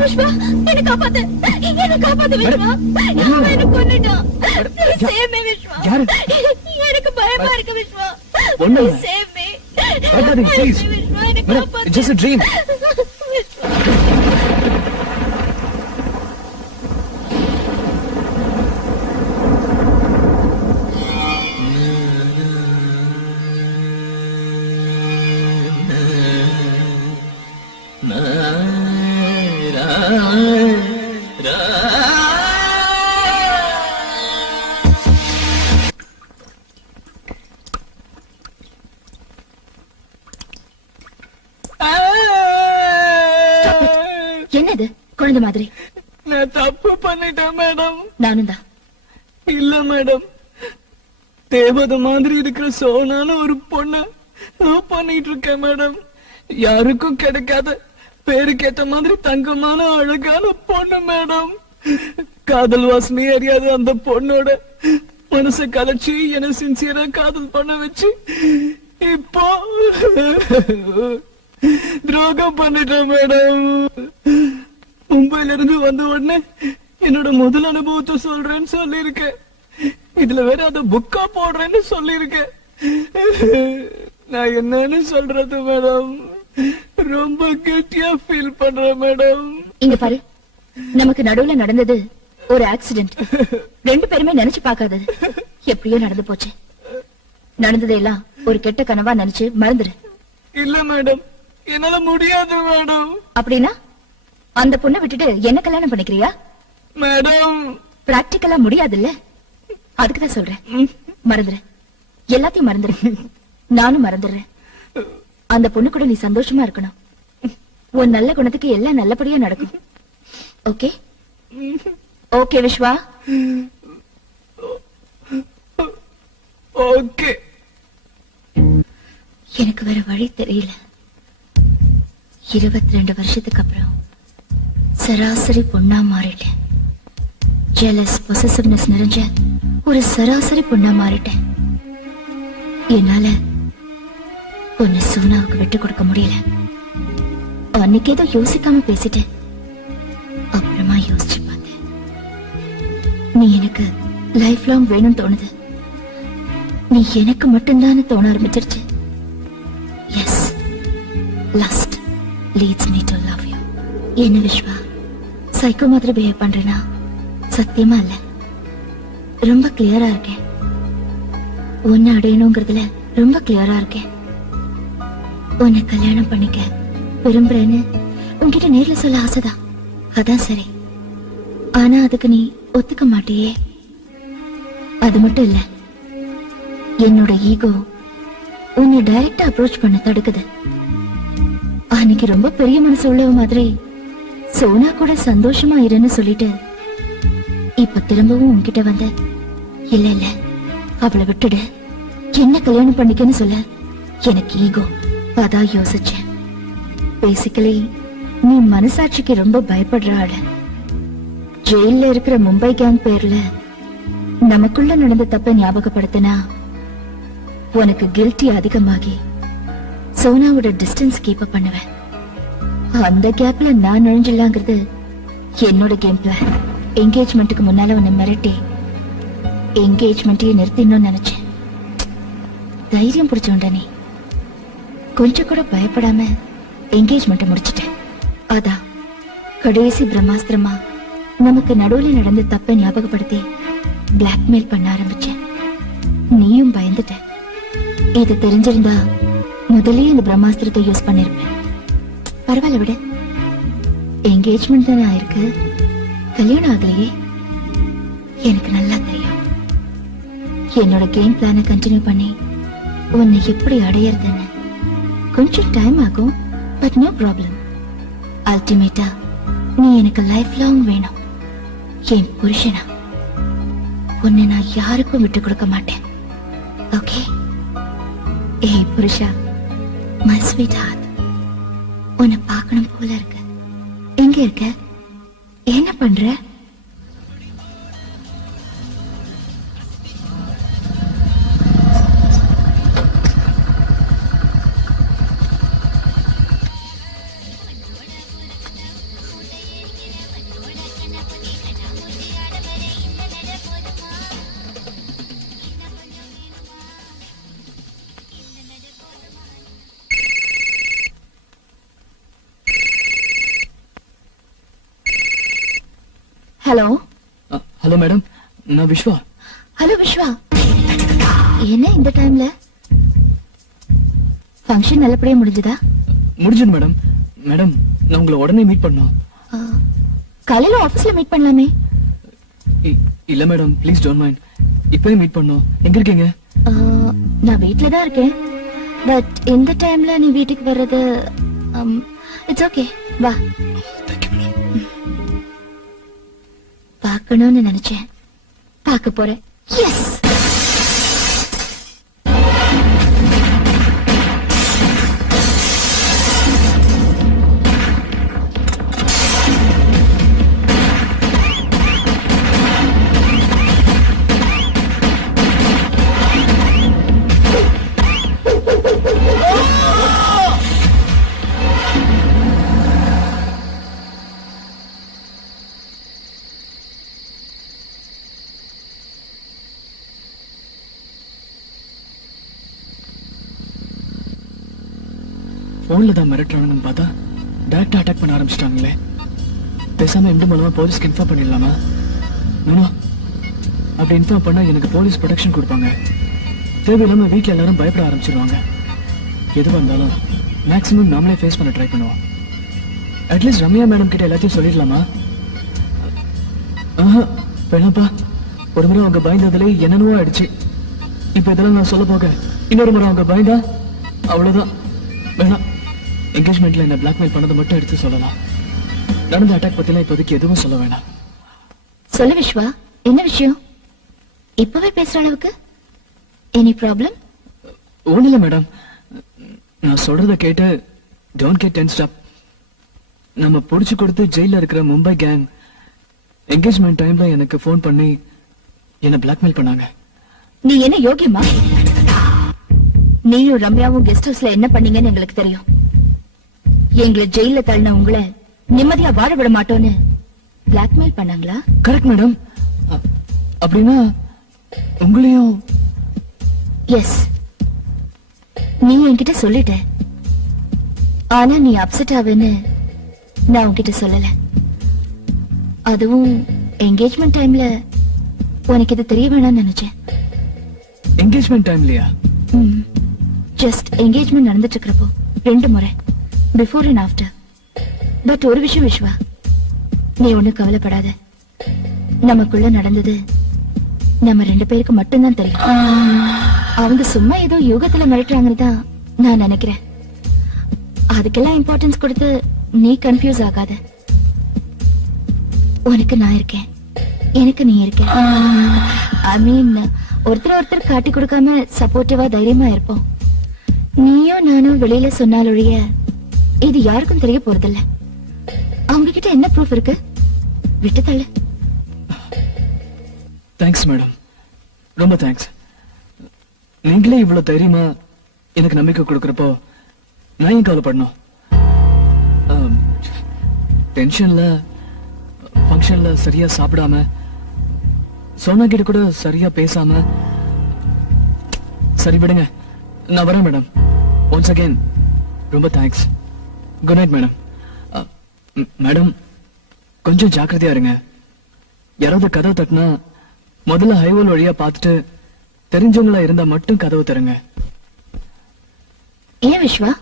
விஸ்வா, என்ன காப்பாத்து, என்ன காப்பாத்து விஸ்வா. அவன் என்ன கொன்னுட்டான். Save me Vishwa. எனக்கு பயமா இருக்கு Vishwa. Save me. Please. Vishwa, என்ன காப்பாத்து. It's just a dream. என்னது குழந்தை மாதிரி? நான் தப்பு பண்ணிட்டேன் மேடம். நானும் தான். இல்ல மேடம், தேவதை மாதிரி இருக்கிற சோனான ஒரு பொண்ண லவ் பண்ணிட்டு இருக்கேன் மேடம். யாருக்கும் கிடைக்காத பேருக்கேத்த மாதிரி தங்கமான அழகான பொண்ணு மேடம். காதல் வாசனை அறியாத அந்த பொண்ணோட மனசை கலைச்சி என்ன சின்சியரா காதல் பண்ண வச்சு இப்போ துரோகம் பண்ணிட்டேன் மேடம். மும்பைல இருந்து வந்த உடனே என்னோட முதல் அனுபவத்தை சொல்றேன்னு சொல்லிருக்கேன். இதுல வேற அத புக்கா போடுறேன்னு சொல்லிருக்கேன். நான் என்னன்னு சொல்றது மேடம்? ரொம்ப கில்ட்டியா ஃபீல் பண்றேன் மேடம். இங்க பாரு, நமக்கு நடுவுல நடந்தது ஒரு ஆக்சிடென்ட். ரெண்டு பேருமே நினைச்சு பார்க்காதது எப்படியோ நடந்து போச்சு. நடந்ததெல்லாம் ஒரு கெட்ட கனவா நினைச்சு மறந்துரு. இல்ல மேடம், என்னால முடியாது மேடம். அப்படின்னா அந்த பொண்ணை விட்டுட்டு என்ன கல்யாணம் பண்ணிக்கிறியா? மேடம், பிராக்டிக்கலா முடியாதுல்ல, அதுக்குதான் சொல்றேன். மறந்துரு, எல்லாத்தையும் மறந்துரு. நானும் மறந்துடுறேன். அந்த பொண்ணு கூட நீ சந்தோஷமா இருக்கணும். உன் நல்ல குணத்துக்கு எல்லாம் நல்லபடியா நடக்கும். Okay okay Vishwa? ஓகே. எனக்கு வேற வழி தெரியல. 22 வருஷத்துக்கு அப்புறம் சராசரி பொண்ணா மாறிட்டேன். ஜெலஸ் பொசசிவ்னஸ் நிறைஞ்ச ஒரு சராசரி பொண்ணா மாறிட்டேன். என்னால உன்னை சோனாவுக்கு விட்டு கொடுக்க முடியல. அன்னைக்கு ஏதோ யோசிக்காம பேசிட்டேன். அப்புறமா யோசிச்சு பார்த்தேன். நீ எனக்கு லைஃப் லாங் வேணும்னு தோணுது. நீ எனக்கு மட்டும்தான் தோண ஆரம்பிச்சிருச்சு. Yes, lust leads me to love you. என்ன விஸ்வா, சைக்கோ மாதிரி பிஹேவ் பண்றேனா? சத்தியமா இல்ல, ரொம்ப கிளியரா இருக்கேன். உன்னை அடையணுங்கிறதுல ரொம்ப கிளியரா இருக்கேன். உன்னை கல்யாணம் பண்ணிக்க விரும்புறேன்னு உன்கிட்ட நேர்ல சொல்ல ஆசைதான். அதான் சரி. ஆனா அதுக்கு நீ ஒத்துக்க மாட்டியே. அது மட்டும் இல்ல, என்னோட ஈகோ உன்னை டைரக்டா அப்ரோச் பண்ண தடுக்குது. அன்னைக்கு ரொம்ப பெரிய மனசு உள்ளவ மாதிரி சோனா கூட சந்தோஷமா இருன்னு சொல்லிட்டு இப்ப திரும்பவும் உன்கிட்ட வந்த இல்ல இல்ல அவளை விட்டுடு, என்ன கல்யாணம் பண்ணிக்கன்னு சொல்ல எனக்கு ஈகோ. அதான் யோசிச்சேன். பேசிக்கலி நீ மனசாட்சிக்கு ரொம்ப பயப்படுற ஆளு. ஜெயில இருக்கிற மும்பை கேங் பேர்ல நமக்குள்ள நடந்த தப்ப ஞாபகப்படுத்தினா உனக்கு கில்ட்டி அதிகமாகி சோனாவோட டிஸ்டன்ஸ் கீப் பண்ணுவேன். அந்த கேப்ல நான் நுழைஞ்சிடலாங்கிறது என்னோட கேம் பிளான். என்கேஜ்மெண்ட்டுக்கு முன்னால உன்னை மிரட்டி என்கேஜ்மெண்ட்டையே நிறுத்திடணும்னு நினைச்சேன். தைரியம் பிடிச்சோண்ட நீ கொஞ்சம் கூட பயப்படாம என்கேஜ்மெண்ட்டை முடிச்சிட்டேன். அதான் கடைசி பிரம்மாஸ்திரமா நமக்கு நடுவுல நடந்த தப்பை ஞாபகப்படுத்தி பிளாக்மெயில் பண்ண ஆரம்பிச்சேன். நீயும் பயந்துட்ட. இது தெரிஞ்சிருந்தா முதல்லயே இந்த பிரம்மாஸ்திரத்தை யூஸ் பண்ணிருப்பேன். பரவாயில்ல விட, என்கேஜ்மெண்ட் தானே ஆயிருக்கு, கல்யாணம் ஆகலையே. எனக்கு நல்லா தெரியும். என்னோட கேம் பிளானை கண்டினியூ பண்ணி உன்னை எப்படி அடையறதுன்னு கொஞ்சம் டைம் ஆகும். But no problem. அல்டிமேட்டா நீ எனக்கு லைஃப் லாங் வேணும். என் புருஷனா உன்னை நான் யாருக்கும் விட்டு கொடுக்க மாட்டேன். ஓகே? ஏய் புருஷா, மை ஸ்வீட் ஹார்ட், உன்னை பார்க்கணும் போல இருக்கு. எங்க இருக்க? என்ன பண்ற? ஹலோ ஹலோ மேடம், நான் விஸ்வா. ஹலோ விஸ்வா, என்ன இந்த டைம்ல? ஃபங்க்ஷன் நல்லபடியா முடிஞ்சதா? முடிஞ்சது மேடம். மேடம், நான் உங்களை உடனே மீட் பண்ணோம். ஆ, காலையில ஆபீஸ்ல மீட் பண்ணலாமே. இல்ல மேடம், ப்ளீஸ் டோன்ட் மைண்ட். இப்பவே மீட் பண்ணோம். எங்க இருக்கீங்க? ஆ, நான் வீட்ல தான் இருக்கேன். பட் இந்த டைம்ல நீ வீட்டுக்கு வர்றது இட்ஸ் ஓகே. வா. பார்க்கணும்னு நினைச்சேன், பார்க்க போறேன். எஸ். போன்ல தான் மிரட்டுறானுன்னு பார்த்தா டைரக்டா அட்டாக் பண்ண ஆரம்பிச்சிட்டாங்களே. பேசாம எந்த மூலமா போலீஸ்க்கு இன்ஃபார்ம் பண்ணிடலாமா? நோ, அப்படி இன்ஃபார்ம் பண்ணா எனக்கு போலீஸ் ப்ரொடெக்ஷன் கொடுப்பாங்க. தேவையில்லாம வீட்டுல எல்லாரும் பயப்பட ஆரம்பிச்சிருவாங்க. எதுவா இருந்தாலும் மேக்ஸிமம் நாமளே ஃபேஸ் பண்ண ட்ரை பண்ணுவோம். அட்லீஸ்ட் ரம்யா மேடம் கிட்ட எல்லாத்தையும் சொல்லிடலாமா? வேணாப்பா, ஒரு முறை அவங்க பயந்ததுல என்னென்னவோ ஆயிடுச்சு. இப்ப இதெல்லாம் நான் சொல்ல போக இன்னொரு முறை அவங்க பயந்தா அவ்வளவுதான். வேணாம், என்கேஜ்மெண்ட்ல என்ன பிளாக்மெயில் பண்ணதை மட்டும் எடுத்து சொல்லலாம். நடந்த அட்டாக் பத்திலாம் இப்போதைக்கு எதுவும் சொல்ல வேணாம். சொல்லு விஸ்வா, என்ன விஷயம்? இப்பவே பேசுற அளவுக்கு எனி ப்ராப்ளம்? ஒண்ணுல மேடம், நான் சொல்றத கேட்டு டோன்ட் கெட் டென்ஸ்ட் அப். நம்ம புடிச்சு கொடுத்து ஜெயில இருக்கிற மும்பை கேங் என்கேஜ்மெண்ட் டைம்ல எனக்கு ஃபோன் பண்ணி என்ன பிளாக்மெயில் பண்ணாங்க. நீ என்ன யோகியமா? நீயும் ரம்யாவும் கெஸ்ட் ஹவுஸ்ல என்ன பண்ணீங்கன்னு எங்களுக்கு தெரியும். எங்களை ஜெயில தள்ளின உங்களை நிம்மதியா வாழ விட மாட்டோன்னு பிளாக்மெயில் பண்ணாங்களா? Correct madam. அப்படின்னா உங்களையும்? எஸ், நீ என்கிட்ட சொல்லிட்ட. ஆனா நீ அப்செட் ஆவேன்னு நான் உன்கிட்ட சொல்லல. அதுவும் என்கேஜ்மெண்ட் டைம்ல உனக்கு இது தெரிய வேணாம்னு நினைச்சேன். என்கேஜ்மெண்ட் டைம்லயா? ஜஸ்ட் என்கேஜ்மெண்ட் நடந்துட்டு இருக்கிறப்போ 2 முறை, பிஃபோர் அண்ட் ஆஃப்டர். பட் ஒரு விஷயம் விஸ்வா, நீ ஒண்ணு கவலைப்படாத. நமக்குள்ள நடந்தது நம்ம 2 பேருக்கு மட்டும்தான் தெரியும். அவங்க சும்மா ஏதோ யோகத்துல மிரட்டுறாங்கன்னு தான் நான் நினைக்கிறேன். அதுக்கெல்லாம் இம்பார்ட்டன்ஸ் கொடுத்து நீ கன்ஃபியூஸ் ஆகாத. உனக்கு நான் இருக்கேன், எனக்கு நீ இருக்க. ஐ மீன், ஒருத்தர் காட்டி கொடுக்காம சப்போர்ட்டிவா தைரியமா இருப்போம். நீயும் நானும் வெளியில சொன்னாலொழிய இது யாருக்கும் தெரிய போறதில்ல. அவங்க கிட்ட என்ன ப்ரூஃப் இருக்கு? விட்டு தள்ளு. தேங்க்ஸ் மேடம், ரொம்ப தேங்க்ஸ். நீங்களே இவ்வளவு தைரியமா எனக்கு நம்பிக்கை கொடுக்கறப்போ நான் ஏன் கவலைப்படணும்? டென்ஷன்ல ஃபங்க்ஷன்ல சரியா சாப்பிடாம, சோனா கிட்ட கூட சரியா பேசாம. சரி விடுங்க, நான் வரேன் மேடம். ஒன்ஸ் அகைன் ரொம்ப thanks. Good night madam. Madam, கொஞ்சம் ஜாக்கிரதையா இருங்க. யாராவது கதவு தட்டினா முதல்ல ஹைவேல் வழியா பார்த்துட்டு தெரிஞ்சவங்களா இருந்தா மட்டும் கதவு தருங்க. ஏன் விஸ்வா?